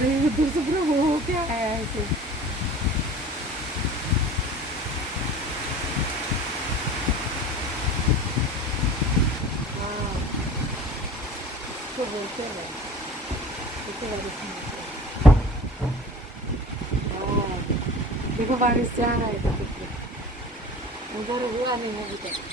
नहीं उधर से पूरा हो क्या है ऐसे। हाँ तो बोलते हैं देखो बारिश में हाँ देखो बारिश जा रहा है तो देखो उधर हुआ नहीं है अभी तक।